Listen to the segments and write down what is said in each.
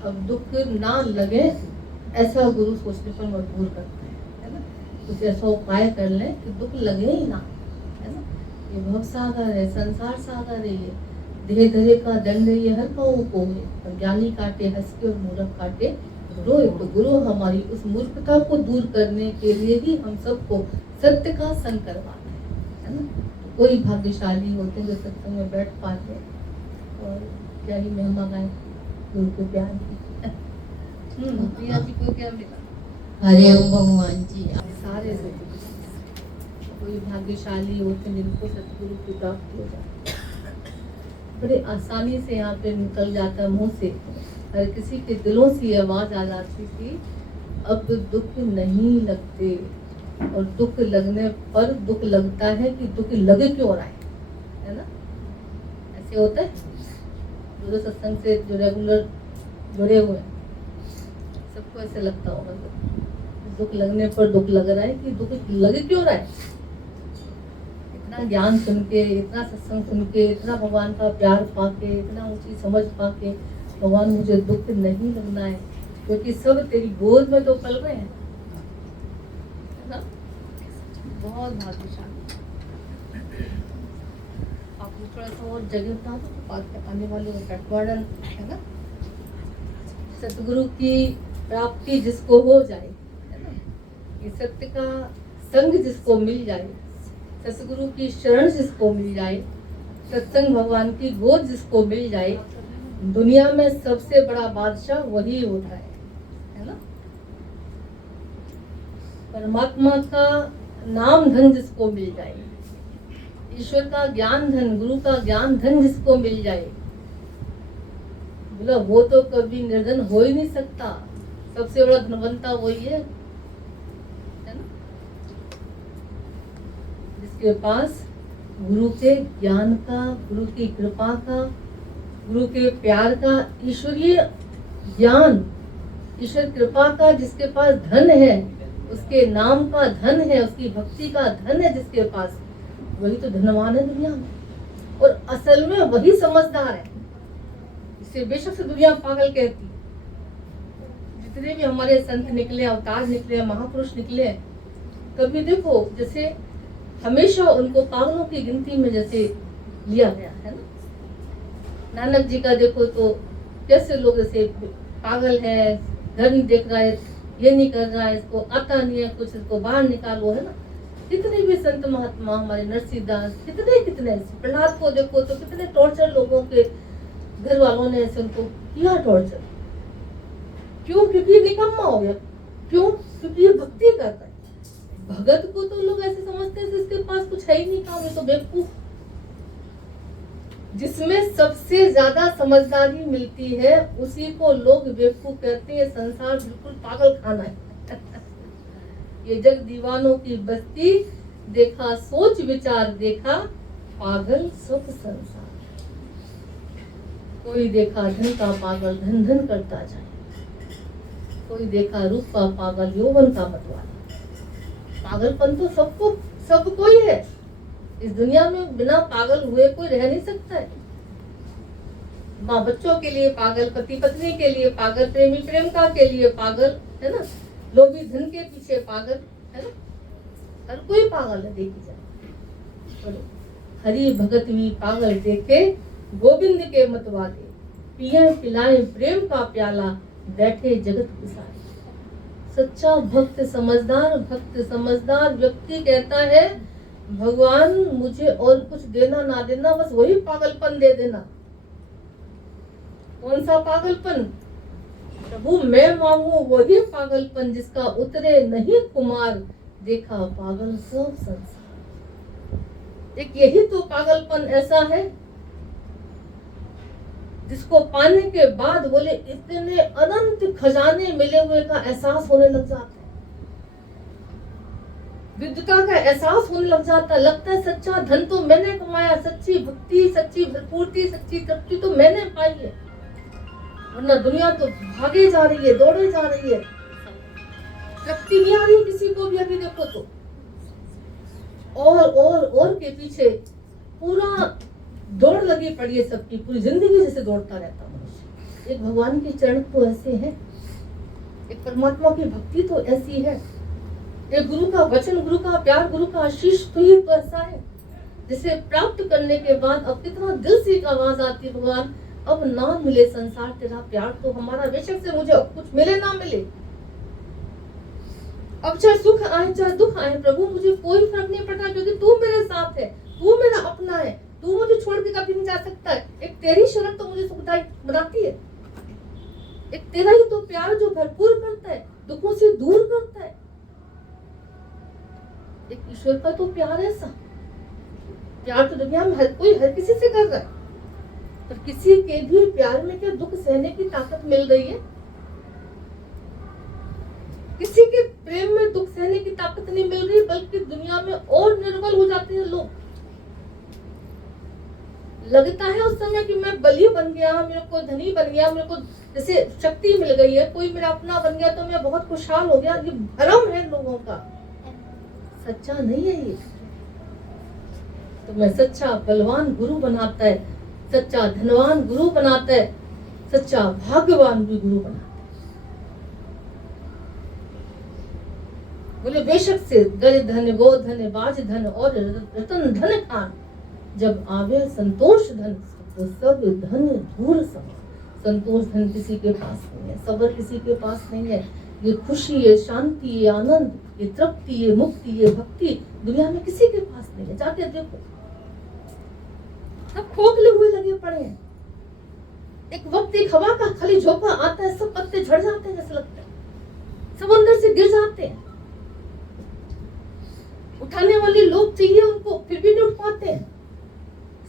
अब दुख ना लगे ऐसा गुरु सोचने पर मजबूर करता है ना। कुछ ऐसा उपाय कर ले कि दुख लगे ही ना, है ना। ये भव सागर है, संसार सागर है, ये देह धरे का दंड है, ये हर पाओ को है। ज्ञानी काटे हंस के और मूर्ख काटे रोए। तो गुरु हमारी उस मूर्खता को दूर करने के लिए ही हम सबको सत्य का संग करवाते है ना। तो कोई भाग्यशाली होते हैं जो सत्संग में बैठ पाते और क्या ही महिमा गाए गुरु के प्यार की। प्रिया जी को क्या मिला? हरे ओम भगवान जी। सारे से कोई भाग्यशाली होते जिनको सतगुरु की प्राप्ति हो जाती है, बड़े आसानी से यहाँ पे निकल जाता है मुंह से। हर किसी के दिलों से आवाज आ जाती थी, अब दुख नहीं लगते। और दुख लगने पर दुख लगता है कि दुख लगे क्यों रहा है ना। ऐसे होता है जो सत्संग से जो रेगुलर जुड़े हुए हैं, सबको ऐसे लगता होगा दुख लगने पर दुख लग रहा है कि दुख लगे क्यों रहा है। इतना ज्ञान सुन के, इतना सत्संग सुन के, इतना भगवान का प्यार पाके, इतना ऊंची समझ पाके, भगवान मुझे दुख नहीं लगना है क्योंकि सब तेरी गोद में तो पल रहे हैं, है ना। बहुत भाग्यशाली। आप थोड़ा सा और जगह बता दो तो बात आने वाले वर्णन है ना। सतगुरु की प्राप्ति जिसको हो जाए, है ना, ये सत्य का संग जिसको मिल जाए, सतगुरु की शरण जिसको मिल जाए, सत्संग भगवान की गोद जिसको मिल जाए, दुनिया में सबसे बड़ा बादशाह वही होता है ना। परमात्मा का नाम धन जिसको मिल जाए, ईश्वर का ज्ञान धन, गुरु का ज्ञान धन जिसको मिल जाए, बोला वो तो कभी निर्धन हो ही नहीं सकता। सबसे बड़ा धनवंता वही है ना, जिसके पास गुरु के ज्ञान का, गुरु की कृपा का, गुरु के प्यार का, ईश्वरीय ज्ञान, ईश्वर कृपा का जिसके पास धन है, उसके नाम का धन है, उसकी भक्ति का धन है जिसके पास, वही तो धनवान है दुनिया में। और असल में वही समझदार है। इसे बेशक से दुनिया पागल कहती। जितने भी हमारे संत निकले, अवतार निकले, महापुरुष निकले, कभी देखो जैसे हमेशा उनको पागलों की गिनती में जैसे लिया गया है ना। नानक जी का देखो तो कैसे लोग जैसे पागल है, घर नहीं देख रहा है, ये नहीं कर रहा है, इसको आता नहीं है कुछ, इसको बाहर निकालो, है ना। कितने भी संत महात्मा हमारे नरसिंहदास, कितने प्रहलाद को देखो तो कितने टॉर्चर लोगों के घर वालों ने ऐसे उनको किया टॉर्चर। क्यों? क्योंकि निकम्मा हो गया। क्यों? क्योंकि ये भक्ति करता है। भगत को तो लोग ऐसे समझते हैं इसके पास कुछ है ही नहीं काम, ये तो बेवकूफ। जिसमें सबसे ज्यादा समझदारी मिलती है उसी को लोग बेवकूफ कहते हैं। संसार बिल्कुल पागल खाना है। ये जग दीवानों की बस्ती, देखा सोच विचार देखा, पागल सब संसार। कोई देखा धन का पागल, धन धन करता जाए, कोई देखा रूप का पागल, यौवन का मतवाला। पागलपन तो सबको ही है। इस दुनिया में बिना पागल हुए कोई रह नहीं सकता है। माँ बच्चों के लिए पागल, पति पत्नी के लिए पागल, प्रेमी प्रेमिका के लिए पागल, है ना। लोभी धन के पीछे पागल, है ना। हर कोई पागल है, देखी जाए। हरि भगत भी पागल देखे, गोविंद के मतवाले, पिए पिलाए प्रेम का प्याला, बैठे जगत गुसारे। सच्चा भक्त समझदार व्यक्ति कहता है, भगवान मुझे और कुछ देना ना देना, बस वही पागलपन दे देना। कौन सा पागलपन? प्रभु मैं मांगू वही पागलपन जिसका उतरे नहीं कुमार, देखा पागल सब संसार। एक यही तो पागलपन ऐसा है जिसको पाने के बाद बोले इतने अनंत खजाने मिले हुए का एहसास होने लग जाता है, विद्वता का एहसास होने लग जाता है। लगता है सच्चा धन तो मैंने कमाया, सच्ची भक्ति, सच्ची पूर्ति, सच्ची तृप्ति तो मैंने पाई है, वरना दुनिया तो भागे जा रही है, दौड़े जा रही है, तृप्ति नहीं आ रही किसी को भी। अभी देखो तो और के पीछे पूरा दौड़ लगी पड़ी है सबकी, पूरी जिंदगी जैसे दौड़ता रहता मनुष्य। एक भगवान के चरण तो ऐसे हैं, एक परमात्मा की भक्ति तो ऐसी है, एक गुरु का वचन, गुरु का प्यार, गुरु का आशीष तो ही तो ऐसा है, जिसे प्राप्त करने के बाद अब कितना दिल से एक आवाज आती है, भगवान अब ना मिले संसार तेरा प्यार तो हमारा, बेशक से मुझे अब कुछ मिले ना मिले, अब चाहे सुख आए चाहे दुख आए प्रभु मुझे कोई फर्क नहीं पड़ता, क्योंकि तू मेरे साथ है, तू मेरा अपना है, तू मुझे छोड़ के कभी नहीं जा सकता है। एक तेरी शरण तो मुझे सुखदायक बनाती है, एक तेरा ही तो प्यार जो भरपूर करता है, दुखों से दूर करता है। एक ईश्वर का तो प्यार ऐसा, प्यार तो दुनिया में हर किसी से कर रहा है, पर किसी के भी प्यार में क्या दुख सहने की ताकत मिल रही है? किसी के प्रेम में दुख सहने की ताकत नहीं मिल रही, बल्कि दुनिया में और निर्बल हो जाते हैं लोग। लगता है उस समय कि मैं बली बन गया, मेरे को धनी बन गया, मेरे को जैसे शक्ति मिल गई है, कोई मेरा अपना बन गया तो मैं बहुत खुशहाल हो गया। ये भ्रम है लोगों का, सच्चा नहीं है ये। तो मैं सच्चा बलवान गुरु बनाता है, सच्चा धनवान गुरु बनाता है, सच्चा भाग्यवान भी गुरु बनाता है। बोले बेशक से गज धन गो धन बाज धन और रतन धन खान, जब आवे संतोष धन तो सब धन धूल समा। संतोष धन किसी के पास नहीं है, सबर किसी के पास नहीं है, ये खुशी है, शांति, ये आनंद, ये तृप्ति, ये मुक्ति, ये भक्ति दुनिया में किसी के पास नहीं है। जाके देखो सब खोखले हुए लगे पड़े हैं। एक वक्त एक हवा का खाली झोंका आता है, सब पत्ते झड़ जाते हैं, जैसे लगता है सब अंदर से गिर जाते हैं। उठाने वाले लोग चाहिए उनको, फिर भी नहीं उठ पाते हैं,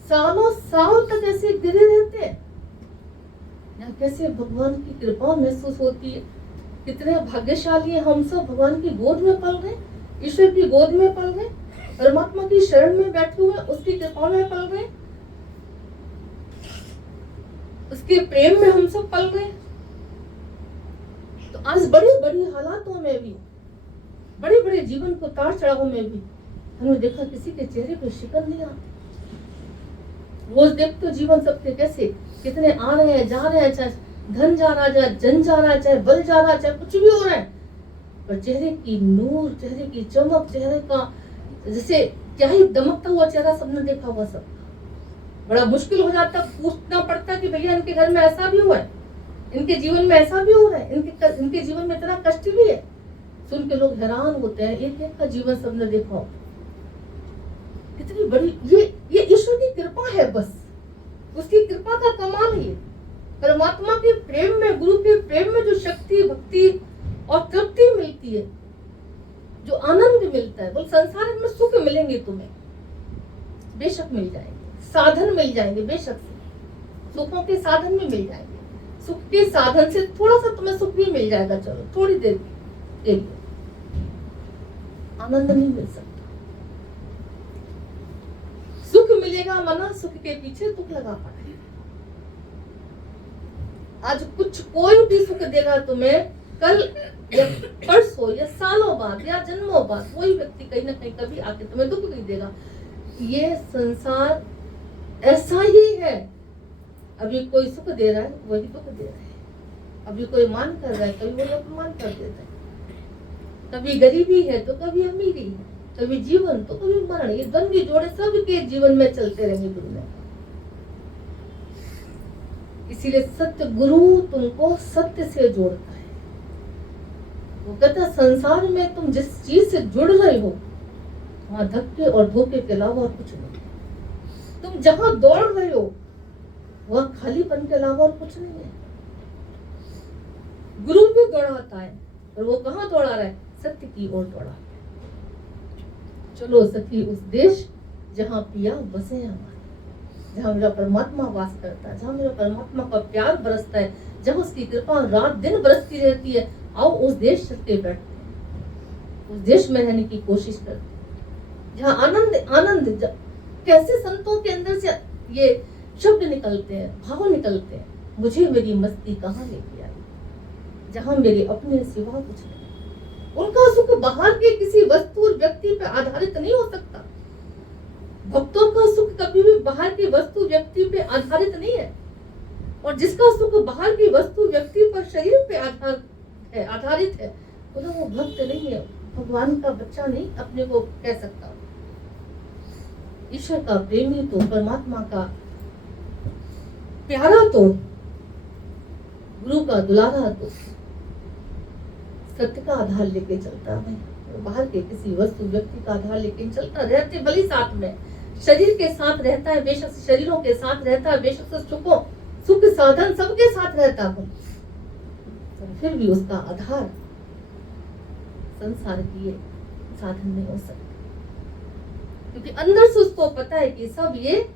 सालों साल तक ऐसे गिरे रहते हैं। यहाँ कैसे भगवान की कृपा महसूस होती है, कितने भाग्यशाली है हम सब, भगवान की गोद में पल रहे, ईश्वर की गोद में पल रहे, परमात्मा की शरण में बैठे हुए, उसकी कृपा में पल रहे, उसके प्रेम में हम सब पल रहे। तो आज बड़ी बड़ी हालातों में भी, बड़े बड़े जीवन को उतार चढ़ाव में भी हमने देखा किसी के चेहरे पर शिकन नहीं आती। रोज देखते हो जीवन सबके कैसे, कितने आ रहे हैं जा रहे हैं, चाहे धन जा रहा है, चाहे जन जा रहा है, चाहे बल जा रहा है, चाहे कुछ भी हो रहा है, पर चेहरे की नूर, चेहरे की चमक, चेहरे का जैसे क्या ही दमकता हुआ चेहरा सबने देखा हुआ। सब बड़ा मुश्किल हो जाता, पूछना पड़ता कि भैया इनके घर में ऐसा भी हुआ है, इनके जीवन में ऐसा भी हो रहा है, इनके जीवन में इतना कष्ट भी है। सुन के लोग हैरान होते हैं, एक एक का जीवन सबने देखा हो। कितनी बड़ी ये ईश्वर की कृपा है, बस उसकी कृपा का कमाल है। परमात्मा के प्रेम में, गुरु के प्रेम में जो शक्ति, भक्ति और तृप्ति मिलती है, जो आनंद मिलता है, बोल संसार में सुख मिलेंगे तुम्हें, बेशक मिल जाएंगे, साधन मिल जाएंगे, बेशक से सुखों के साधन भी मिल जाएंगे। सुख के साधन से थोड़ा सा तुम्हें सुख भी मिल जाएगा, चलो थोड़ी देर के लिए, आनंद नहीं मिल सकता। सुख मिलेगा मना, सुख के पीछे दुख लगा पड़ा है। आज कुछ कोई भी सुख देगा तुम्हें, कल या परसों या सालों बाद या जन्मों बाद कोई व्यक्ति कहीं ना कहीं कभी आके तुम्हें दुख नहीं देगा। ये संसार ऐसा ही है, अभी कोई सुख दे रहा है वही दुख दे रहा है, अभी कोई मान कर रहा है कभी वही अपमान कर देता है, कभी गरीबी है तो कभी अमीरी है, कभी जीवन तो कभी मरण। ये द्वंद्व जोड़े सबके जीवन में चलते रहेंगे दुनिया। इसीलिए सत्य गुरु तुमको सत्य से जोड़ता है। वो कहता है संसार में तुम जिस चीज से जुड़ रहे हो वहां धक्के और धोखे के अलावा और कुछ नहीं। तुम जहां दौड़ रहे हो वहां खालीपन के अलावा और कुछ नहीं है। गुरु भी दौड़ाता है, और वो कहाँ दौड़ा रहा है? सत्य की ओर दौड़ा है। चलो सखी उस देश जहाँ पिया बसे हमारे, जहाँ मेरा परमात्मा वास करता है, जहाँ मेरा परमात्मा का प्यार बरसता है, जहाँ उसकी कृपा रात दिन बरसती रहती है। आओ उस देश चलते बैठते हैं, उस देश में रहने की कोशिश करते हैं, जहाँ आनंद आनंद। कैसे संतों के अंदर से ये शब्द निकलते हैं, भाव निकलते हैं, मुझे मेरी मस्ती कहाँ लेके आई, जहाँ मेरे अपने सिवा कुछ नहीं। उनका सुख बाहर के किसी वस्तु और व्यक्ति पे आधारित नहीं हो सकता। भक्तों का सुख कभी भी बाहर की वस्तु व्यक्ति पे आधारित नहीं है। और जिसका सुख बाहर की वस्तु व्यक्ति पर शरीर पे आधारित है, तो वो भक्त नहीं है, भगवान का बच्चा नहीं अपने को कह सकता। ईश्वर का प्रेमी तो, परमात्मा का प्यारा तो, गुरु का दुलारा तो सत्य का आधार लेके चलता है, बाहर के किसी वस्तु व्यक्ति का आधार लेके चलता। रहते भली साथ में, शरीर के साथ रहता है, बेशक शरीरों के साथ रहता है, बेशक सुख साधन सबके साथ रहता हो, तो फिर भी उसका आधार संसार की ये साधन नहीं हो सकता, क्योंकि अंदर से उसको पता है कि सब ये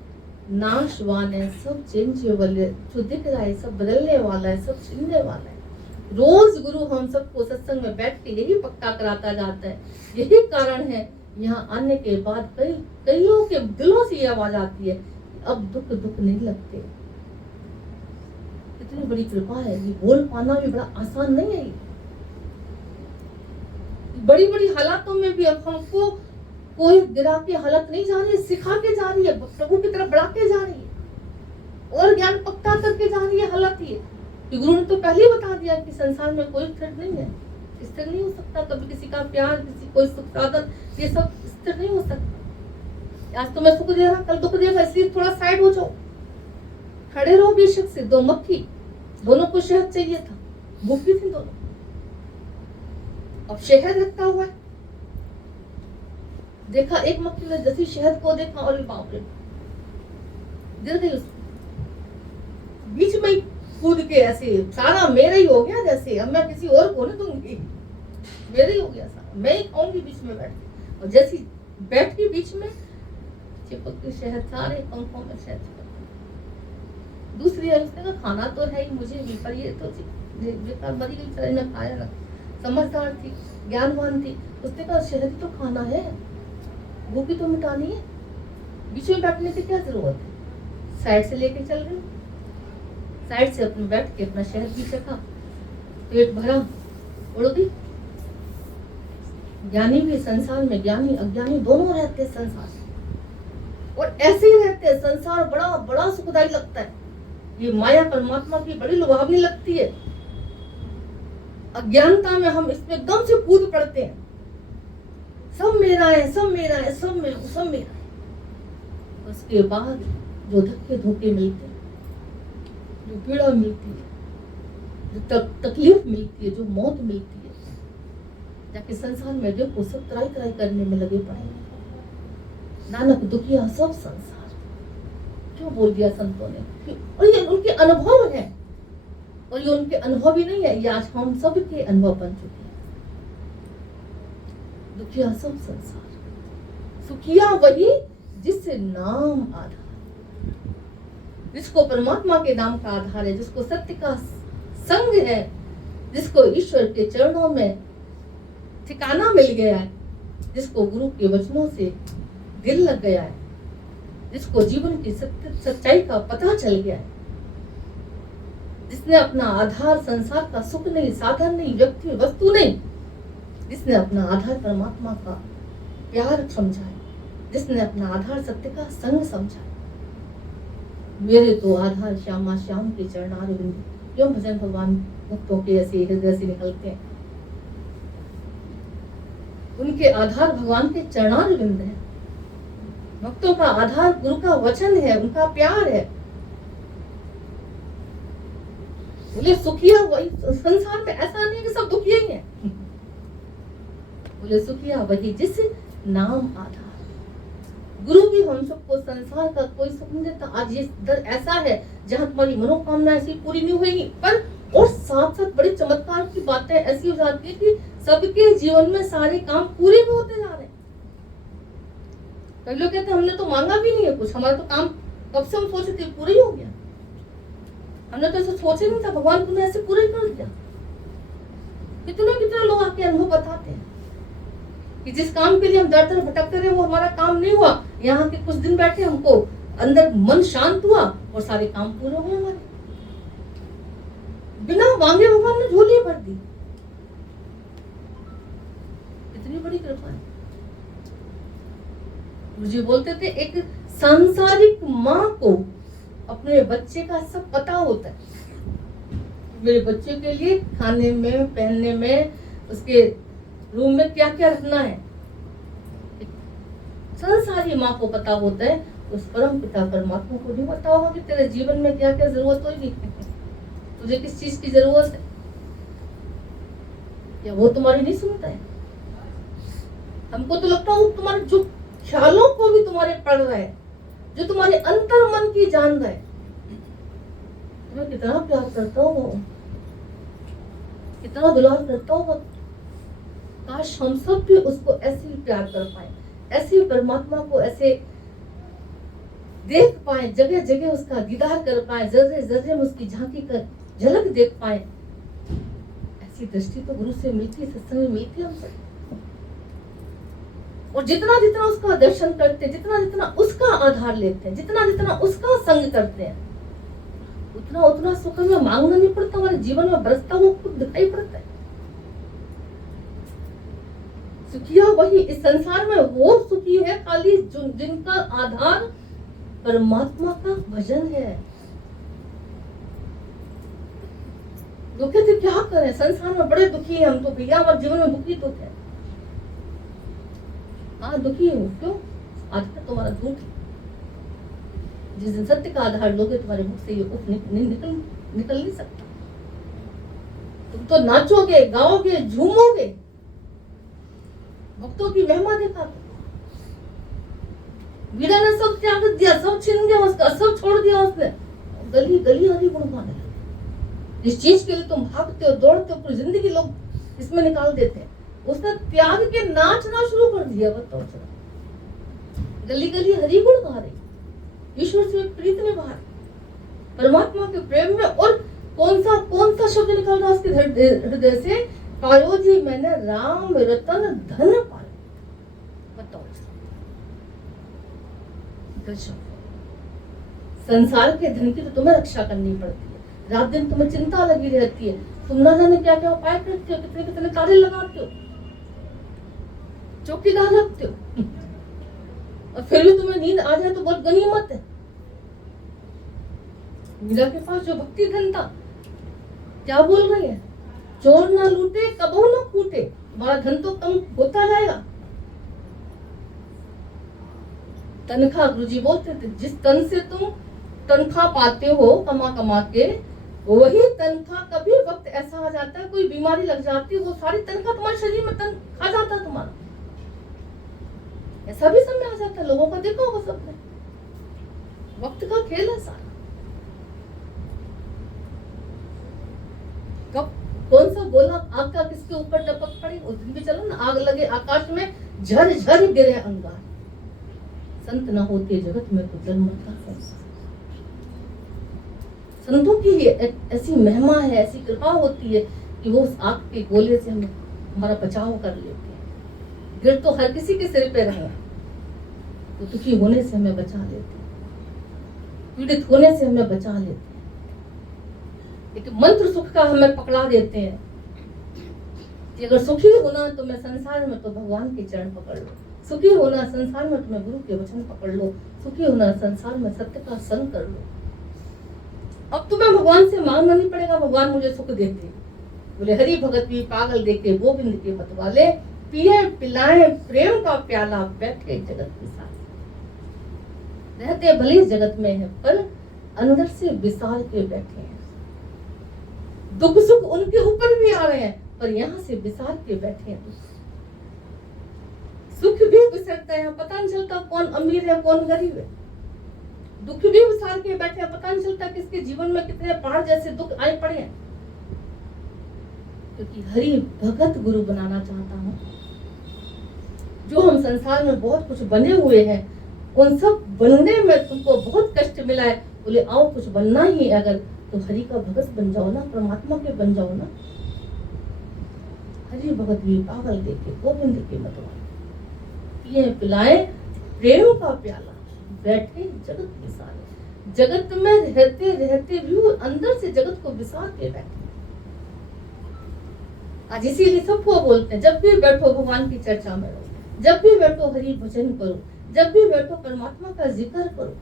नाशवान है, सब चेंजेबल है, जो दिख रहा है सब बदलने वाला है, सब छिनने वाला है। रोज गुरु हम सबको सत्संग में बैठ के यही पक्का कराता जाता है। यही कारण है यहाँ आने के बाद कईयों के दिलों से ये आवाज आती है, अब दुख नहीं लगते। इतनी बड़ी कृपा है, ये बोल पाना भी बड़ा आसान नहीं है। बड़ी बड़ी हालातों में भी अब हमको कोई गिरा के हालत नहीं जा रही है, सिखा के जा रही है, प्रभु की तरफ बढ़ा के जा रही है और ज्ञान पक्का करके जा रही है। हालत ये कि गुरु ने तो पहले ही बता दिया कि संसार में कोई स्थिर नहीं है, स्थिर नहीं हो सकता। कभी किसी का प्यार, किसी कोई सुख साधन, ये सब स्थिर नहीं हो सकता। आज तो मैं सुख दे रहा, कल दुख देगा, इसलिए थोड़ा साइड हो जाओ, खड़े रहो बेशक से। दो मक्खी, दोनों को शहद चाहिए था, भूखी थी दोनों, अब शहद रखता हुआ है। देखा एक मक्खी ने जैसे शहद को देखा, और बाप रे, गिर गई उसको, बीच में ही कूद के ऐसे, सारा मेरा ही हो गया जैसे, अब मैं किसी और को नहीं दूंगी, मेरा ही हो गया सारा, मैं ही खाऊंगी बीच में बैठ के। और जैसी बैठ के बीच में चिपक के शहद, सारे पंखों में शहद चिपक। दूसरी है, उसने कहा खाना तो है ही मुझे भी, पर ये तो बेकार मरी गई, चले न खाया ना। समझदार थी, ज्ञानवान थी, उसने कहा शहद तो खाना है, भूख तो मिटानी है, बीच में बैठने की क्या जरूरत है। साइड से लेके चल गई, साइड से अपने बैठ के अपना शहद भी चखा, पेट भरा, उड़ गई। ज्ञानी भी संसार में, ज्ञानी अज्ञानी दोनों रहते हैं संसार में, और ऐसे ही रहते हैं। संसार बड़ा बड़ा सुखदायी लगता है, ये माया परमात्मा की बड़ी लुभावनी लगती है। अज्ञानता में हम इसमें एकदम से कूद पड़ते हैं, सब मेरा है, सब मेरा है, सब मेरा, सब मेरा। उसके बाद जो धक्के धोखे मिलते हैं, जो पीड़ा मिलती है, जो तकलीफ मिलती है, जो मौत मिलती है, जाके संसार में देखो सब त्राई त्राई करने में लगे पड़े हैं। नानक दुखिया सब संसार, क्यों बोल दिया संतों ने। और ये उनके अनुभव है, और ये उनके अनुभव ही नहीं है, ये आज हम सब के अनुभव बन चुके हैं। दुखिया सब संसार, सुखिया वही जिससे नाम आधार, जिसको परमात्मा के नाम का आधार है, जिसको सत्य का संग है, जिसको ईश्वर के चरणों में ठिकाना मिल गया है, जिसको गुरु के वचनों से दिल लग गया है, जिसको जीवन की सच्चाई का पता चल गया है, जिसने अपना आधार संसार का सुख नहीं, साधन नहीं, व्यक्ति वस्तु नहीं, जिसने अपना आधार परमात्मा का प्यार समझा है, जिसने अपना आधार सत्य का संग समझा है। मेरे तो आधार श्यामा श्याम के चरणारविंद, क्यों भजन भगवान भक्तों के ऐसे हृदय से निकलते हैं। उनके आधार भगवान के चरणारविंद है, भक्तों का आधार गुरु का वचन है, उनका प्यार है। बोले सुखिया वही, संसार में ऐसा नहीं कि सब दुखिया ही है। बोले सुखिया वही जिस नाम आधार। गुरु भी हम सबको संसार का कोई सुख नहीं देता। आज ये दर ऐसा है जहाँ तुम्हारी मनोकामना ऐसी पूरी नहीं होगी, पर और साथ साथ बड़े चमत्कार की बातें ऐसी हो जाती है कि सबके जीवन में सारे काम पूरे भी होते जा रहे हैं। कई लोग कहते हैं हमने तो मांगा भी नहीं है कुछ, हमारा तो काम कब से हम सोचे थे पूरा ही हो गया, हमने तो ऐसा सोचा नहीं था, भगवान तुमने ऐसे पूरा ही कर दिया। कितने लोग आके अनुभव बताते हैं कि जिस काम के लिए हम दर दर भटकते रहे वो हमारा काम नहीं हुआ, यहाँ के कुछ दिन बैठे हमको अंदर मन शांत हुआ और सारे काम पूरे हुए हमारे, बिना मांगे भगवान ने झोली भर दी। इतनी बड़ी कृपा है। गुरुजी बोलते थे एक सांसारिक माँ को अपने बच्चे का सब पता होता है। मेरे बच्चे के लिए खाने में, पहनने में, उसके रूम में क्या क्या रखना है, संसारी माँ को पता होता है। उस परम पिता परमात्मा को नहीं पता होगा कि तेरे जीवन में क्या क्या जरूरत होगी, तुझे किस चीज की जरूरत है, या वो तुम्हारी नहीं सुनता है? हमको तो लगता है वो तुम्हारे जो ख्यालों को भी तुम्हारे पढ़ रहा है, जो तुम्हारे अंतर मन की जान रहा है। तुम्हें कितना प्यार करता होगा, कितना दुलार करता होगा। काश हम सब भी उसको ऐसे ही प्यार कर पाए, ऐसे ही परमात्मा को ऐसे देख पाए, जगह जगह उसका दीदार कर पाए, जर्रे जर्रे में उसकी झांकी कर झलक देख पाए। ऐसी दृष्टि तो गुरु से मिलती है, सत्संग में मिलती है हमसे। और जितना जितना उसका दर्शन करते हैं, जितना जितना उसका आधार लेते हैं, जितना जितना उसका संग करते हैं, उतना उतना सुख हमें मांगना नहीं पड़ता, हमारे जीवन में बरसता हुआ खुद दिखाई पड़ता है। सुखिया वही, इस संसार में वो सुखी है खाली जिनका आधार परमात्मा का भजन है। दुखी तो क्या करें, संसार में बड़े दुखी है हम तो भैया, हमारे जीवन में दुखी दुख है। हाँ दुखी हूँ, क्यों? आधार तुम्हारा दुख है। जिस दिन सत्य का आधार लोगे, तुम्हारे मुख से ये उफ निकल नहीं सकता। तुम तो नाचोगे, गाओगे, झूमोगे, भक्तों की महिमा देखा। वीरा ने सब त्याग दिया, सब छीन दिया उसका, सब छोड़ दिया उसने, गली गली हरि गुण गाने लगे। जिस चीज के लिए तुम भागते हो, दौड़ते हो, पूरी जिंदगी लोग इसमें निकाल देते हैं, उसने त्याग के नाचना शुरू कर दिया। बताओ जरा, गली गली हरि गुण गा रही, ईश्वर से प्रीत निभा रही, परमात्मा के प्रेम में। और कौन सा शब्द निकल रहा उसके हृदय से? पायो जी मैंने राम रतन धन पाया। बताओ, संसार के धन की तो तुम्हें रक्षा करनी पड़ती है, रात दिन तुम्हें चिंता लगी रहती है, तुम ना जाने क्या क्या उपाय करते हो, कितने कितने तारे लगाते हो, चौकीदार रखते हो, और फिर भी तुम्हें नींद आ जाए तो बहुत गनीमत है। मीरा के पास जो भक्ति धन था, क्या बोल रही है? चोर ना लूटे कबहू ना कूटे, तुम्हारा धन तो कम होता जाएगा। तनख्वाह, गुरुजी बोलते थे, जिस तन से तुम तनख्वाह पाते हो कमा कमा के, वही तनख्वाह कभी वक्त ऐसा आ जाता है, कोई बीमारी लग जाती है, वो सारी तनख्वाह तुम्हारे शरीर में खा जाता है तुम्हारा। ऐसा भी समय आ जाता है, लोगों का देखा होगा सबने, वक्त का खेल है सारा। कब कौन सा बोला आग का किसके ऊपर टपक पड़ी, उस दिन भी चलो ना, आग लगे आकाश में, झर झर गिरे अंगार, संत न होते जगत में तो जन्म था संसार। संतों की ऐसी महिमा है, ऐसी कृपा होती है कि वो उस आग के गोले से हमारा बचाव कर लेते हैं। गिर तो हर किसी के सिर पे रहे, तो दुखी होने से हमें बचा लेते हैं, पीड़ित होने से हमें बचा लेते हैं। एक मंत्र सुख का हमें पकड़ा देते हैं कि अगर सुखी होना तो मैं संसार में तो भगवान के चरण पकड़ लो, सुखी होना संसार में तुम्हें गुरु के वचन पकड़ लो, सुखी होना संसार में सत्य का संग कर लो। अब तुम्हें भगवान से मांगना नहीं पड़ेगा, भगवान मुझे सुख देते। बोले हरि भगत भी पागल देखे गोविंद के मतवाले, पिए पिलाए प्रेम का प्याला, बैठे जगत के साथ। रहते भले जगत में है पर अंदर से विसार के बैठे हैं। दुख सुख उनके ऊपर भी आ रहे हैं पर यहाँ से विसार के बैठे हैं। सुख भी विसरता है, पता नहीं चलता कौन अमीर है कौन गरीब है। दुख भी विसार के बैठे हैं, पता नहीं चलता किसके जीवन में कितने पहाड़ जैसे दुख आए पड़े हैं। क्योंकि हरि भगत गुरु बनाना चाहता हूँ। जो हम संसार में बहुत कुछ बने हुए हैं, उन सब बनने में तुमको बहुत कष्ट मिला है। बोले आओ कुछ बनना ही है अगर, तो हरि का भगत बन जाओ ना, परमात्मा के बन जाओ ना। हरि भगत भी पागल देके गोविंद के मतवाले, पिए पिलाए प्रेम का प्याला, बैठे जगत के सारे। जगत में रहते रहते भी वो अंदर से जगत को विसार के बैठे। आज इसीलिए सबको बोलते हैं, जब भी बैठो भगवान की चर्चा में रहो, जब भी बैठो हरि भजन करो, जब भी बैठो परमात्मा का जिक्र करो।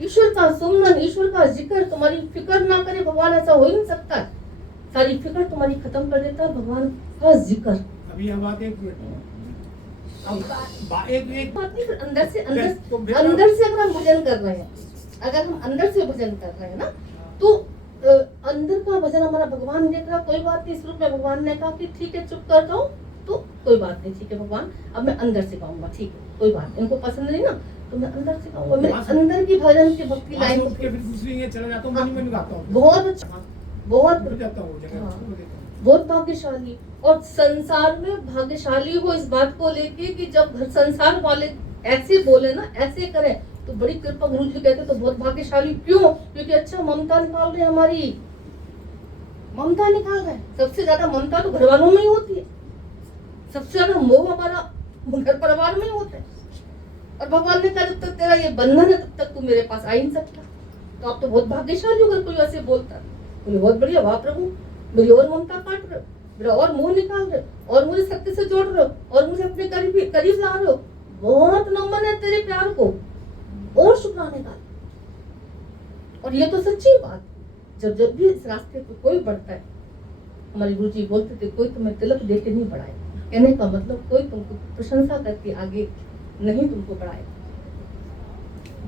ईश्वर का सुमरन, ईश्वर का जिक्र, तुम्हारी फिक्र ना करे भगवान, ऐसा हो ही नहीं सकता है। सारी फिक्र तुम्हारी खत्म कर देता है भगवान का जिक्र। अभी यह बात एक एक बात नहीं, अंदर से तो फिर अंदर से अगर हम भजन कर रहे हैं, अगर हम अंदर से भजन कर रहे हैं ना, तो अंदर का भजन हमारा भगवान देख रहा, कोई बात नहीं। इस रूप में भगवान ने कहा कि ठीक है चुप कर जाओ, तो कोई बात नहीं, ठीक है भगवान अब मैं अंदर से गाऊंगा, ठीक है कोई बात नहीं। इनको पसंद नहीं ना, तो मैं अंदर से गाऊंगा, मैं अंदर की भजन की भक्ति लाइन उठ के फिर दूसरी ये चला जाता हूँ, मन ही मन गाता हूँ, बहुत अच्छा, बहुत उठ जाता हूँ जगह हाँ। छोड़ देता हूँ। बहुत भाग्यशाली। और संसार में भाग्यशाली हो इस बात को लेके कि जब घर संसार वाले ऐसे बोले ना, ऐसे करें, तो बड़ी कृपा। गुरु जी कहते तो बहुत भाग्यशाली। क्यों? क्योंकि अच्छा ममता निकाल रहे हैं, हमारी ममता निकाल रहे हैं। सबसे ज्यादा ममता तो घर वालों में ही होती है, सबसे ज्यादा मोह हमारा घर परिवार में ही होता है। और भगवान ने कहा जब तक तेरा ये बंधन है तब तक तू मेरे पास आ ही नहीं सकता। तो आप तो बहुत भाग्यशाली हो अगर कोई ऐसे बोलता है। बोले बहुत बढ़िया, वाह प्रभु, मेरी और ममता काट रहे हो, मेरा और मुंह निकाल रहे हो, और मुझे सत्य से जोड़ रहे हो, और मुझे अपने करीब ला रहे हो। बहुत नमन है तेरे प्यार को, और शुक्राने का। और ये तो सच्ची बात, जब भी इस रास्ते पे कोई बढ़ता है, हमारे गुरु जी बोलते थे कोई तुम्हें तिलक देके नहीं बढ़ाए। कहने का मतलब कोई तुमको प्रशंसा करके आगे नहीं तुमको बढ़ाए।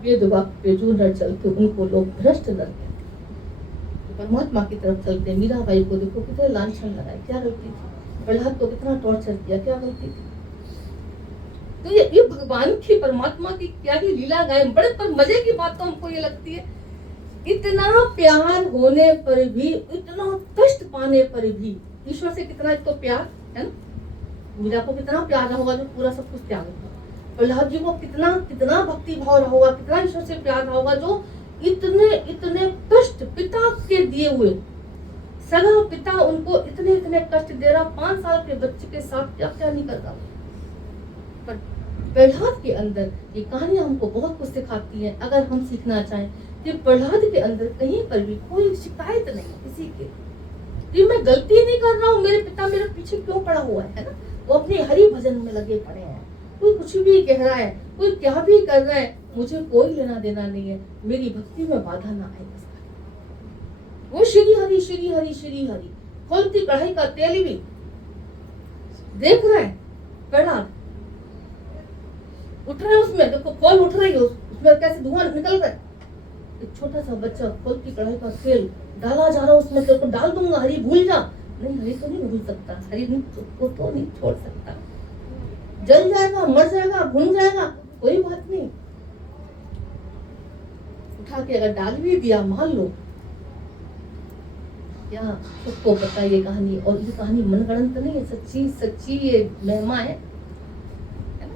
वेद वाक्य पे जो नर चलते उनको लोग भ्रष्ट नर कहते। परमात्मा की तरफ चलते। मीराबाई को देखो कितने लांछन लगाए, क्या गलती थी? प्रहलाद को कितना टॉर्चर किया, क्या गलती थी? तो ये भगवान की, परमात्मा की क्या ही लीला गाय। बड़े पर मजे की बात तो हमको ये लगती है, इतना प्यार होने पर भी, इतना कष्ट पाने पर भी ईश्वर से कितना इसको प्यार है ना। मीरा को कितना प्यार रहा होगा जो पूरा सब कुछ त्याग होगा। प्रहलाद जी को कितना कितना भक्ति भाव रहा होगा, कितना ईश्वर से प्यार रहा होगा जो इतने कष्ट पिता के दिए हुए, सगा पिता उनको इतने कष्ट दे रहा, 5 साल के बच्चे के साथ क्या क्या नहीं करता। पर प्रहलाद के अंदर ये कहानियां हमको बहुत कुछ सिखाती है। अगर हम सीखना चाहें कि प्रहलाद के अंदर कहीं पर भी कोई शिकायत नहीं किसी के, कि मैं गलती नहीं कर रहा हूँ, मेरे पिता मेरे पीछे क्यों पड़ा हुआ है ना। वो अपने हरि भजन में लगे पड़े हैं। कोई कुछ भी कह रहा है, कोई क्या भी कर रहा है, मुझे कोई लेना देना नहीं है, मेरी भक्ति में बाधा ना आए। वो श्री हरि श्री हरि श्री हरि, खोलती कढ़ाई का तेल भी देख रहा है प्रहलाद, उठ रहा है उसमें, देखो खोल उठ रही है, उसमें कैसे धुआं निकल रहा है। एक छोटा सा बच्चा खोलती कढ़ाई का तेल डाला जा रहा है उसमें, तेरे को डाल दूंगा, हरि भूल जा। नहीं, हरि तो नहीं भूल सकता, हरि को तो नहीं छोड़ सकता। जल जाएगा, मर जाएगा, भूल जाएगा, कोई बात नहीं। उठा के अगर डाल भी दिया, मान लो, क्या सबको पता ये कहानी। और ये कहानी मनगढ़ंत नहीं है, सच्ची सच्ची ये महिमा है ना?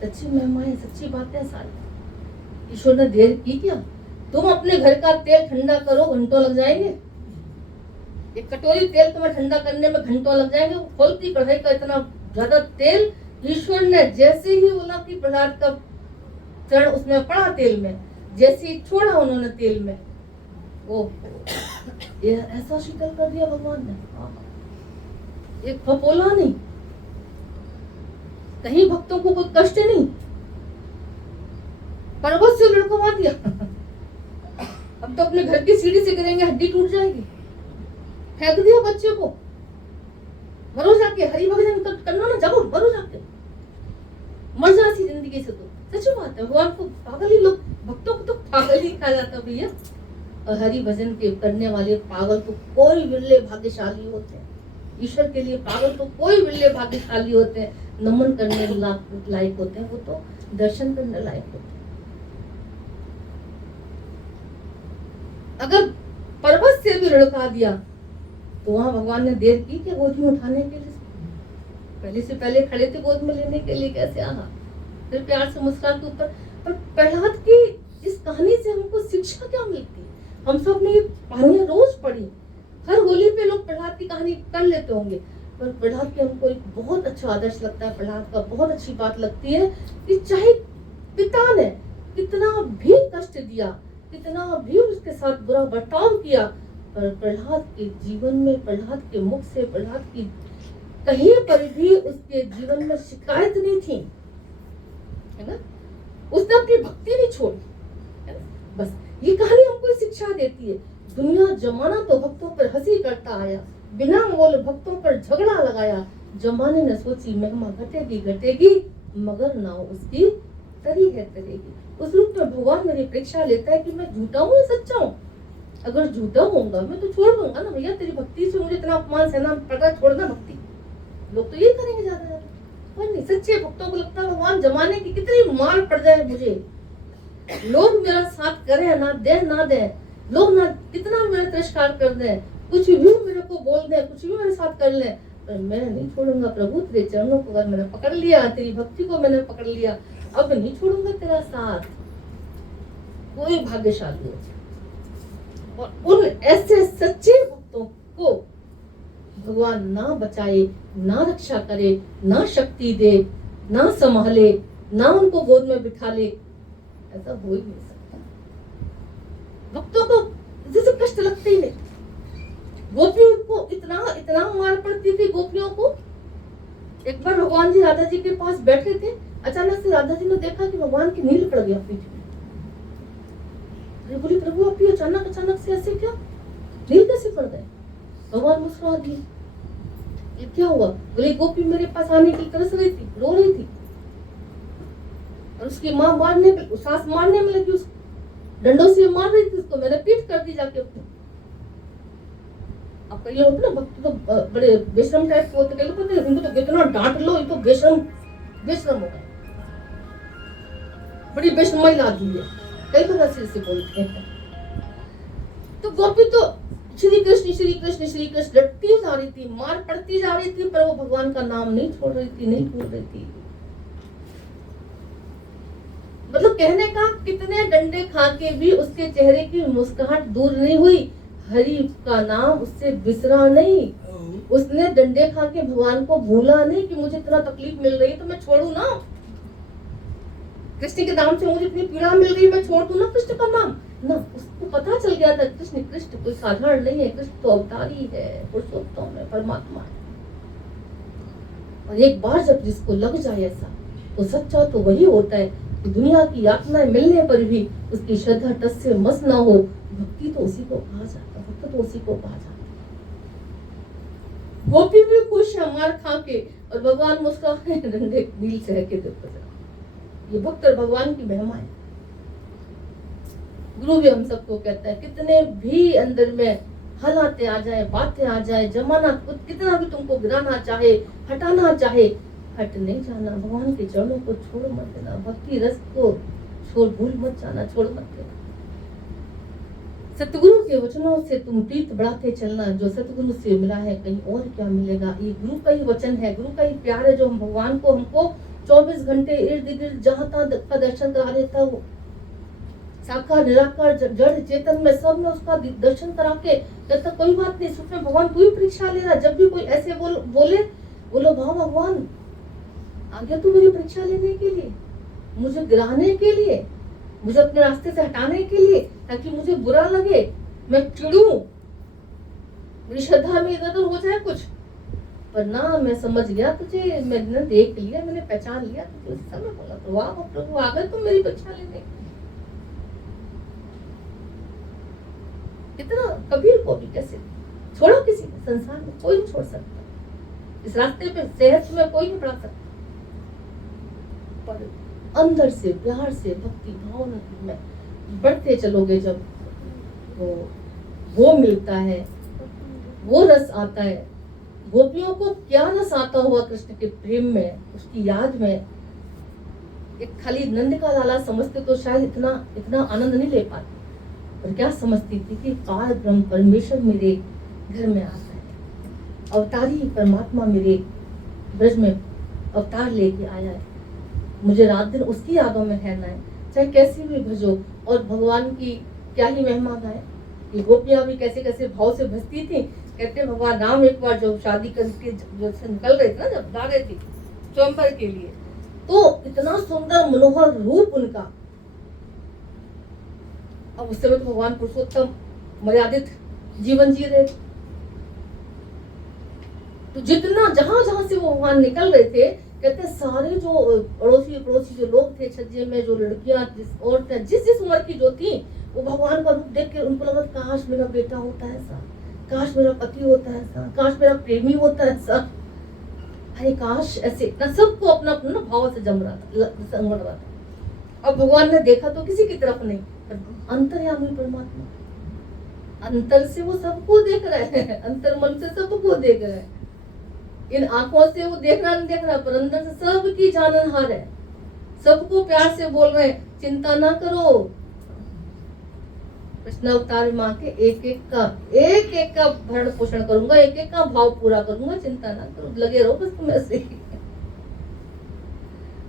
सच्ची महिमा है, सच्ची बातें सारी। ईश्वर ने देर की क्या? तुम अपने घर का तेल ठंडा करो, घंटों लग जाएंगे। एक कटोरी तेल तुम्हें ठंडा करने में घंटों लग जाएंगे। खोलती कढ़ाई का इतना ज्यादा तेल, ईश्वर ने जैसे ही बोला कि प्रहलाद का चरण उसमें पड़ा तेल में, जैसे ही छोड़ा उन्होंने तेल में, वो ये ऐसा शीतल कर दिया भगवान ने। एक फपोला नहीं, कहीं भक्तों को कोई कष्ट नहीं, पर्वत से लड़कवा दिया। अब तो अपने घर की सीढ़ी से गिरेंगे, हड्डी टूट जाएगी। फेंक दिया बच्चे को, मरो जाके, हरि भजन करना ना, जाओ मरो जाके, मर जा सी जिंदगी से। तो सच बात है, भगवान को पागल ही लोग, भक्तों को तो पागल ही कहा जाता भैया। और हरि भजन के करने वाले पागल तो कोई बिरले भाग्यशाली होते हैं। ईश्वर के लिए पागल तो कोई बिरले भाग्यशाली होते हैं, नमन करने लायक होते हैं, वो तो दर्शन करने लायक होते हैं। अगर पर्वत से भी लड़का दिया तो वहां भगवान ने देर की कि गोद में उठाने के लिए, पहले से पहले खड़े थे गोद में लेने के लिए, कैसे आहा, फिर प्यार से मुस्कुरा के ऊपर। पर प्रहलाद की इस कहानी से हमको शिक्षा क्या मिलती है? हम सब ने ये कहानियां रोज पढ़ी, हर होली पे लोग प्रहलाद की कहानी कर लेते होंगे, पर प्रहलाद के हमको एक बहुत अच्छा आदर्श लगता है। प्रहलाद का बहुत अच्छी बात लगती है कि चाहे पिता ने कितना भी कष्ट दिया, कितना भी उसके साथ बुरा बर्ताव किया, पर प्रहलाद के जीवन में, प्रहलाद के मुख से, प्रहलाद की कहीं पर भी उसके जीवन में शिकायत नहीं थी, है ना। उसने अपनी भक्ति नहीं छोड़ी, है ना। बस ये कहानी हमको शिक्षा देती है। दुनिया जमाना तो भक्तों पर हंसी करता आया, बिना मोल भक्तों पर झगड़ा लगाया। जमाने ने सोची महिमा घटेगी घटेगी, मगर ना उसकी तरी है तरेगी। उस रूप में भगवान मेरी परीक्षा लेता है कि मैं झूठा हूँ या सच्चा हूँ। अगर झूठा होऊंगा मैं तो छोड़ दूंगा ना भैया, तेरी भक्ति से मुझे इतना अपमान सहना पड़ता, छोड़ना भक्ति। लोग तो ये करेंगे ज्यादा, पर नहीं, सच्चे भक्तों को लगता है भगवान जमाने की कितनी मार पड़ जाए मुझे, लोग मेरा साथ करें ना दे ना दे, लोग ना कितना मेरा तिरस्कार कर दे, कुछ भी मेरे को बोल दे, कुछ भी मेरे साथ कर ले, पर मैं नहीं छोड़ूंगा प्रभु। तेरे चरणों को अगर मैंने पकड़ लिया, तेरी भक्ति को मैंने पकड़ लिया, अब नहीं छोड़ूंगा तेरा साथ। कोई भाग्यशाली हो। और उन ऐसे सच्चे भक्तों को भगवान ना बचाए, ना रक्षा करे, ना शक्ति दे, ना संभाले, ना उनको गोद में बिठा ले, ऐसा हो ही नहीं सकता। भक्तों को जैसे कष्ट लगते ही नहीं। गोपियों को इतना इतना मार पड़ती थी गोपियों को। एक बार भगवान जी राधा जी के पास बैठे थे, अचानक से राधा जी ने देखा कि भगवान की नील पड़ गया पीठ में। बोली प्रभु आप ये अचानक से ऐसे क्या, नील कैसे पड़ गए? भगवान मुस्कुरा दिए। ये क्या हुआ? बोले गोपी मेरे पास आने की तरस रही थी, रो रही थी, और उसकी माँ मारने में, सास मारने में लगी, उसको डंडों से मार रही थी उसको, मैंने पीठ कर दी जाके उसको। अब कई लोग ना भक्त तो बड़े बेशरम टाइप के होते, कई लोग कहते हैं इनको तो कितना डांट लो, ये तो बेशरम हो गए, बड़ी बेशरमाई ला दी है, कई लोग ऐसे बोलते हैं। तो गोपी तो श्री कृष्ण श्री कृष्ण श्री कृष्ण लटती जा रही थी, मार पड़ती जा रही थी, पर वो भगवान का नाम नहीं छोड़ रही थी, नहीं भूल रही थी। मतलब कहने का कितने डंडे खा के भी उसके चेहरे की मुस्कुराहट दूर नहीं हुई, हरि का नाम उससे बिसरा नहीं। उसने डंडे खा के भगवान को भूला नहीं कि मुझे इतना तकलीफ मिल रही है तो मैं छोड़ू ना, कृष्ण के नाम से मुझे इतनी पीड़ा मिल रही है, मैं छोड़ दूं ना कृष्ण का नाम ना। उसको पता चल गया था कृष्ण कोई साधारण नहीं है, कृष्ण तो अवतारी है, पुरुषोत्तम है, परमात्मा है। और एक बार जब जिसको लग जाए ऐसा, तो सच्चा तो वही होता है कि दुनिया की यातनाएं मिलने पर भी उसकी श्रद्धा टस से मस ना हो, भक्ति तो उसी को कहा जाता, भक्त तो उसी को कहा जाता। गोपी भी खुश है मार खा के, और भगवान मुस्कुराए डंडे नील सह के देखो जरा। ये भक्त और भगवान की महिमा है। गुरु भी हम सबको कहता है, कितने भी अंदर में हालातें आ जाए, बातें आ जाए, जमाना कितना भी तुमको गिराना चाहे, हटाना चाहे, हट नहीं जाना। भगवान के चरणों को छोड़ मत देना, भक्ति रस को छोड़ भूल मत जाना, छोड़ मत देना। सतगुरु के वचनों से तुम प्रीत बढ़ाते चलना, जो सतगुरु से मिला है कहीं और क्या मिलेगा। ये गुरु का ही वचन है, गुरु का ही प्यार है, जो हम भगवान को हमको 24 घंटे इर्द गिर्द जहां तक का दर्शन करा देता है। वो साकार निराकार जड़ चेतन में सब में उसका दर्शन करा के कहता कोई बात नहीं, सुख में भगवान तू ही परीक्षा ले रहा। जब भी कोई ऐसे बोलो भाव भगवान आ गया तू मेरी परीक्षा लेने के लिए, मुझे गिराने के लिए, मुझे अपने रास्ते से हटाने के लिए, ताकि मुझे बुरा लगे, मैं चिढ़ूं, मेरी श्रद्धा में इधर हो जाए कुछ। पर ना, मैं समझ गया तुझे, मैंने देख लिया, मैंने पहचान लिया तुझे। उस समय बोला तो वाह प्रभु आ गए तुम मेरी परीक्षा लेने। कितना कबीर को भी कैसे छोड़ो, किसी ने संसार में कोई नहीं छोड़ सकता, इस रास्ते पे सेहत में कोई नहीं बढ़ा सकता, पर अंदर से प्यार से भक्ति भावना में बढ़ते चलोगे, जब वो मिलता है, वो रस आता है। गोपियों को क्या रस आता हुआ कृष्ण के प्रेम में, उसकी याद में। एक खाली नंद का लाला समझते तो शायद इतना आनंद नहीं ले पाते, पर क्या समझती थी कि पार ब्रह्म परमेश्वर मेरे घर में आता है, अवतारी परमात्मा मेरे ब्रज में अवतार लेके आया है, मुझे रात दिन उसकी यादों में रहना है, चाहे कैसी भी भजो। और भगवान की क्या ही महिमा गाए। ये गोपियां भी कैसे कैसे भाव से भजती थी। कहते भगवान राम एक बार जब शादी करके जो निकल रहे थे ना, जब जा रहे थे स्वयंवर के लिए, तो इतना सुंदर मनोहर रूप उनका। अब उस समय तो भगवान पुरुषोत्तम मर्यादित जीवन जी रहे, तो जितना जहां से वो भगवान निकल रहे थे, कहते सारे जो पड़ोसी जो लोग थे छज्जे में, जो लड़कियां, औरतें जिस उम्र की जो थी, वो भगवान का रूप देख के उनको लगा काश मेरा बेटा होता है ऐसा, काश मेरा पति होता है ऐसा, काश मेरा प्रेमी होता है ऐसा, अरे काश ऐसे ना। सबको अपना अपना ना भाव से जम रहा था, संग रहा था। अब भगवान ने देखा तो किसी की तरफ नहीं, पर अंतर्यामी परमात्मा अंतर से वो सबको देख रहे हैं, अंतर मन से सबको देख रहे हैं। इन आंखों से वो देख रहा नहीं देख रहा, पर अंदर से सबकी जाननहार है, सबको प्यार से बोल रहे हैं चिंता ना करो। कृष्ण अवतार माँ के एक एक का भरण पोषण करूंगा, एक एक का भाव पूरा करूंगा, चिंता ना करो, लगे रहो बस तुम ऐसे ही।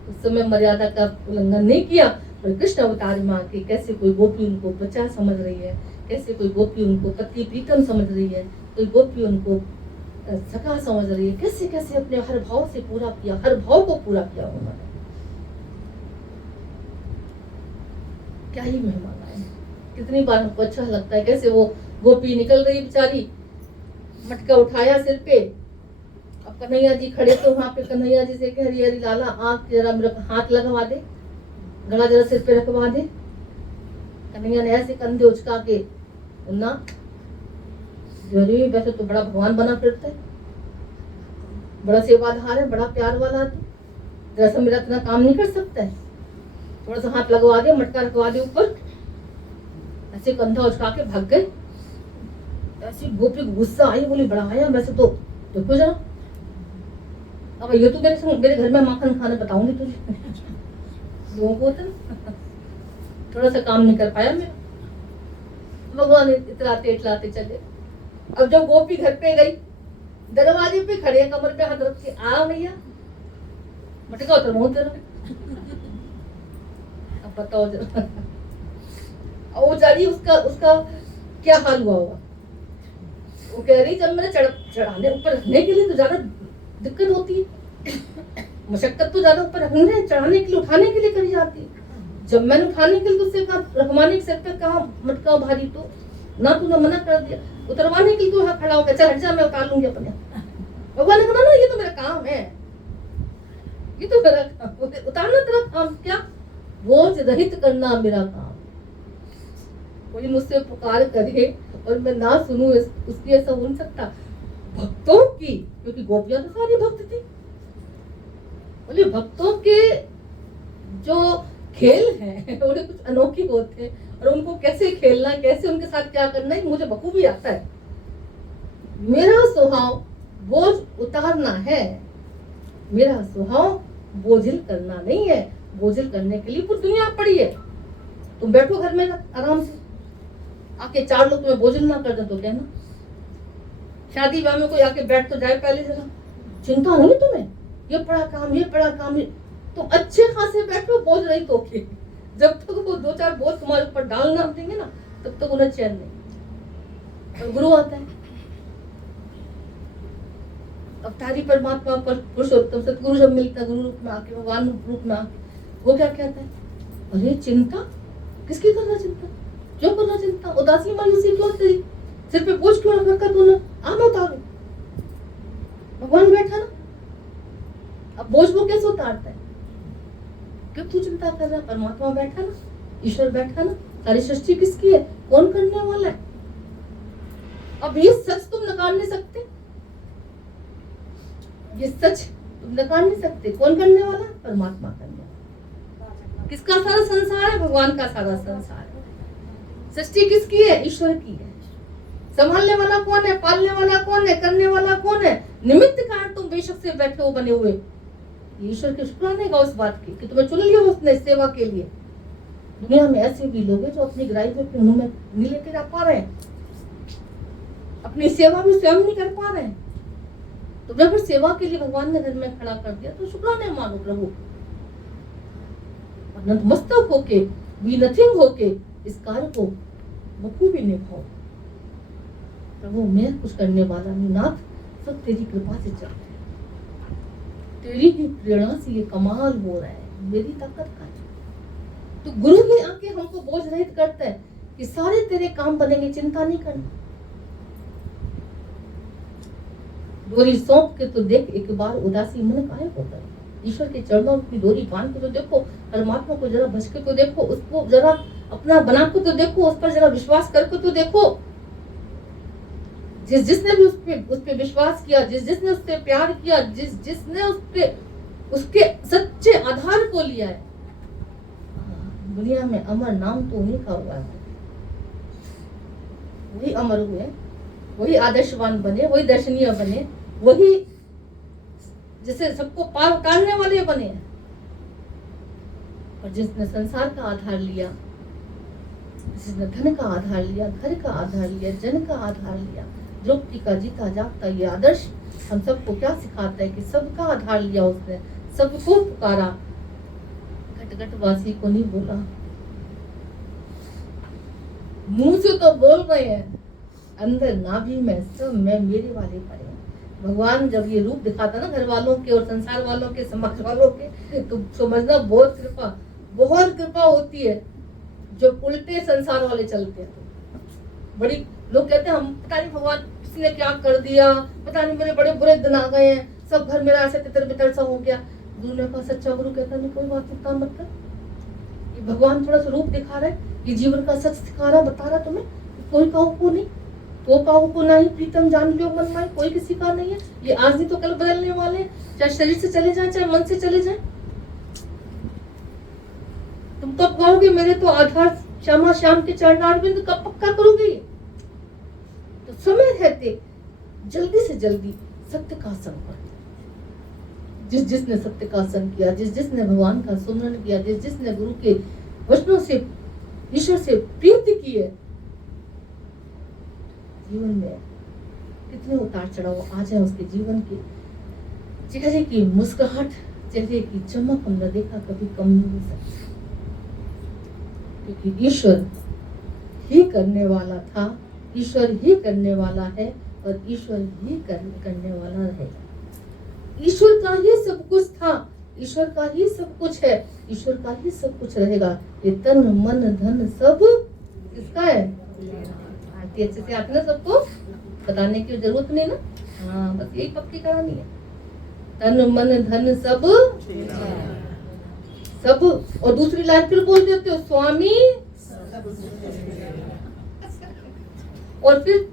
उस समय मर्यादा का उल्लंघन नहीं किया, पर कृष्ण अवतार माँ के कैसे कोई गोपी उनको बच्चा समझ रही है, कैसे कोई गोपी उनको पति प्रीतम समझ रही है, कोई गोपी उनको सखा समझ रही है, कैसे कैसे अपने हर भाव से पूरा किया, हर भाव को पूरा किया उन्होंने। क्या ही महिमा है। कितनी बार हमको अच्छा लगता है कैसे वो गोपी निकल रही बेचारी, मटका उठाया सिर पे, अब कन्हैया जी खड़े तो वहां पे कन्हैया जी से कह रही है लाला आंख जरा मेरा हाथ लगवा दे, गला जरा सिर पे रखवा दे। कन्हैया ने ऐसे कंधे उचका के ना, वैसे तो बड़ा भगवान बना फिरता है, बड़ा सेवाधार है, बड़ा प्यार वाला है, जरा सा मेरा इतना काम नहीं कर सकता है, थोड़ा सा हाथ लगवा दे, मटका रखवा दे ऊपर। ऐसे कंधा उचका के भाग गए। ऐसी गोपी गुस्सा आई, बोली बड़ा आया, वैसे तो देखो जरा, अब ये तो मेरे घर में माखन खाने बताऊंगी तुझे। लोगों को तो थोड़ा सा काम नहीं कर पाया मैं, भगवान इतलाते चले। अब जब गोपी घर पे गई, दरवाजे पे खड़े, कमर पे हाथ रख के, आ भैया मटका उतर मुंह जरा, अब बताओ जरा। और वो जारी उसका क्या हाल हुआ होगा। वो कह रही जब मैंने चढ़ाने ऊपर रखने के लिए तो ज्यादा दिक्कत होती है, मशक्कत तो ज्यादा ऊपर रखने चढ़ाने के लिए उठाने के लिए करी जाती है। जब मैंने उठाने के लिए उससे कहा रखवाने के सर पे कहा मटका भारी, तो ना तूने मना कर दिया, उतरवाने के लिए तो खड़ा होकर चल हट जा मैं उतार लूंगी अपने। भगवान ने कहा ना ये तो मेरा काम है, ये तो मेरा काम, उतारना तेरा काम, क्या बोझ रहित करना मेरा काम। कोई मुझसे पुकार करे और मैं ना सुनूं, उसकी ऐसा हो नहीं सकता। भक्तों की, क्योंकि गोपियां तो सारी भक्त थी, बोले भक्तों के जो खेल हैं उन्हें कुछ अनोखे होते हैं, और उनको कैसे खेलना, कैसे उनके साथ क्या करना है मुझे बखूबी आता है। मेरा स्वभाव बोझ उतारना है, मेरा स्वभाव बोझिल करना नहीं है। बोझिल करने के लिए पूरी दुनिया पड़ी है, तुम बैठो घर में आराम से, आके चार लोग तुम्हें बोझिल ना कर दे तो कहना। शादी विवाह में कोई आके बैठ तो जाए पहले जरा, चिंता होगी तुम्हें, ये बड़ा काम, ये बड़ा काम, तुम अच्छे खासे बैठो बोझ रही तो के। जब तक वो दो चार बोझ तुम्हारे ऊपर डाल ना देंगे ना, तब तक उन्हें चैन नहीं। और गुरु आता है, अवतारी परमात्मा पर पुरुषोत्तम सतगुरु जब मिलता है गुरु रूप में आके, भगवान रूप में आके, वो क्या कहता है, अरे चिंता किसकी करना, चिंता क्यों करना, चिंता उदासी मायूसी क्यों तेरी, सिर पे बोझ क्यों रखा तूने, आ मैं उतारू। भगवान बैठा ना, अब बोझ वो कैसे उतारता है, क्यों तू चिंता कर रहा है, परमात्मा बैठा ना, ईश्वर बैठा ना, सारी सृष्टि किसकी है, कौन करने वाला है। अब ये सच तुम नकार नहीं सकते, ये सच तुम नकार नहीं सकते, कौन करने वाला, परमात्मा करने वाला। किसका सारा संसार है, भगवान का सारा संसार है। सृष्टि किसकी है, ईश्वर की है। संभालने वाला कौन है, पालने वाला कौन है, करने वाला कौन है, निमित्त कारण तुम बेशक से बैठे हो बने हुए। ईश्वर के शुक्राने का उस बात की कि तुम्हें चुन लिया उसने सेवा के लिए। दुनिया में ऐसे भी लोग हैं जो अपनी गिराई में अपने मुंह में नहीं लेके जा पा रहे हैं, अपनी सेवा भी स्वयं नहीं कर पा रहे हैं। तो जब सेवा के लिए भगवान ने घर में खड़ा कर दिया तो शुक्राने मानो प्रभु। नतमस्तक होके, बी नथिंग होके इस कार्य को बखूबी निभाओ। प्रभु मैं कुछ करने वाला नहीं, नाथ सब तेरी कृपा से चल रहा है, तेरी ही प्रेरणा से ये कमाल हो रहा है, मेरी ताकत का है। तो गुरु ही आके हमको बोझ रहित करता है कि सारे तेरे काम बनेंगे, चिंता नहीं करना। डोरी सौंप के तो देख एक बार उदासी मन काहे होता है। ईश्वर के चरणों की डोरी बांध के तो देखो, परमात्मा को जरा बच के तो देखो, उसको जरा अपना बना को तो देखो, उस पर जरा विश्वास करके तो देखो। जिसने भी उस पे विश्वास किया, जिसने उससे प्यार किया, जिसने उसके सच्चे आधार को लिया है, दुनिया में अमर नाम तो उन्हीं का हुआ है। वही अमर हुए, वही आदर्शवान बने, वही दर्शनीय बने, वही जैसे सबको पार उतारने वाले बने। और जिसने संसार का आधार लिया, जिसने धन का आधार लिया, घर का आधार लिया, जन का आधार लिया, द्रौपदी का जीता जागता ये आदर्श हम सबको क्या सिखाता है कि सबका आधार लिया उसने, सबको पुकारा, घट वासी को नहीं बोला। मुंह से तो बोल रहे हैं, अंदर नाभि में सब में मेरे वाले पड़े हैं। भगवान जब ये रूप दिखाता ना घर वालों के और संसार वालों के, समाज वालों के, तो समझना बहुत कृपा होती है। जब उल्टे संसार वाले चलते हैं बड़ी लोग कहते हैं हम पता नहीं भगवान किसी ने क्या कर दिया, पता नहीं मेरे बड़े बुरे दिन आ गए हैं, सब घर मेरा ऐसे तितर बितर सा हो गया। गुरु ने कहा, सच्चा गुरु कहता नहीं कोई बात नहीं, काम मत कर। ये भगवान थोड़ा सा रूप दिखा रहा है, ये जीवन का सच सिखा रहा, बता रहा तुम्हें कोई काहू को नहीं, तो काहू को नहीं प्रीतम जान लो मन माए, कोई किसी का नहीं है। ये आज नहीं तो कल बदलने वाले, चाहे शरीर से चले जाए चाहे मन से चले जाए। तुम कब कहोगे मेरे तो आधार श्यामा श्याम के चरणारविंद, कब पक्का करोगे? तो समय रहते जल्दी से जल्दी सत्य का संग करो। जिसने सत्य का संग किया, जिसने भगवान का सुमरन किया, जिसने गुरु के वचनों से ईश्वर से प्रीति की है, जीवन में कितने उतार चढ़ाव आ जाए उसके जीवन के, चेहरे की मुस्कुराहट, चेहरे की चमक हमने देखा कभी कम नहीं हो सकती, क्योंकि ईश्वर ही करने वाला था, ईश्वर ही करने वाला है और ईश्वर ही करने वाला रहेगा। ईश्वर का ही सब कुछ था, ईश्वर का ही सब कुछ है, ईश्वर का ही सब कुछ रहेगा। ये तन मन धन सब किसका है? आरती अच्छे से आती ना सबको, बताने की जरूरत नहीं ना। हाँ, बस यही पक्की कहानी है। तन मन धन सब सब, और दूसरी लाइन फिर बोल देते हो स्वामी, और फिर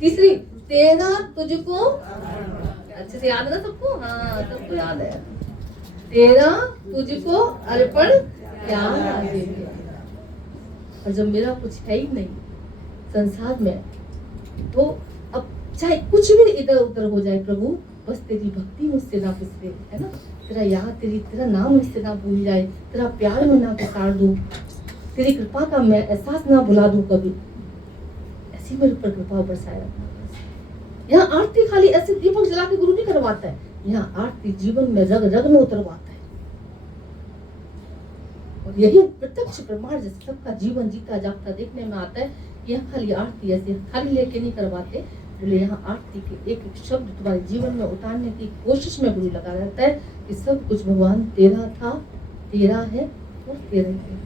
तीसरी तेरा तुझको, अच्छे से याद है ना सबको? हाँ, सबको याद है। तेरा तुझको अर्पण प्यार आगे। और जब मेरा कुछ है ही नहीं संसार में, तो अब चाहे कुछ भी इधर उधर हो जाए प्रभु, बस तेरी भक्ति मुझसे ना पिसरे, है ना? तेरा याद, तेरा नाम मुझसे ना भूल जाए, तेरा प्यार में ना पिसार दूं, तेरी कृपा का मैं एहसास ना भुला दूं कभी। ऐसी मेरे ऊपर कृपा बरसाए रखना। यहाँ आरती खाली ऐसे दीपक जला के गुरु नहीं करवाता है, यहाँ आरती जीवन में रग रग में उतरवाता है। और यही प्रत्यक्ष प्रमाण जैसे सबका जीवन जीता जागता देखने में आता है। यहाँ खाली आरती ऐसे खाली लेके नहीं करवाते, बोले यहाँ आरती के एक एक शब्द तुम्हारे जीवन में उतारने की कोशिश में गुरु लगा रहता है कि सब कुछ भगवान तेरा था, तेरा है और तेरा है।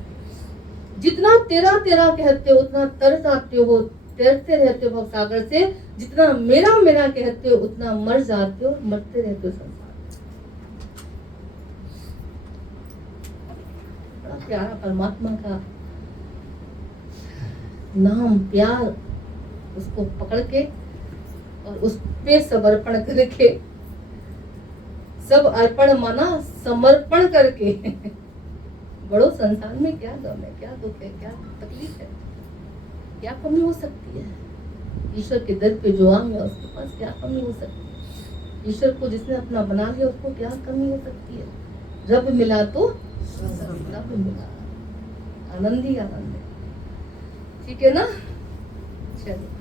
जितना तेरा तेरा कहते हो उतना तर जाते हो, तैरते रहते हो भवसागर से, जितना मेरा मेरा कहते हो उतना मर जाते हो, मरते रहते हो संसार। बड़ा प्यारा परमात्मा का नाम, प्यार, उसको पकड़ के और उस पे समर्पण करके, सब अर्पण माना समर्पण करके बड़ो संसार में क्या गम है, क्या दुख है, क्या तकलीफ है, क्या कमी हो सकती है? ईश्वर के दर पे जो आम है उसके पास क्या कमी हो सकती है? ईश्वर को जिसने अपना बना लिया उसको क्या कमी हो सकती है? रब मिला तो रब मिला, आनंद ही आनंद है। ठीक है ना? चलिए।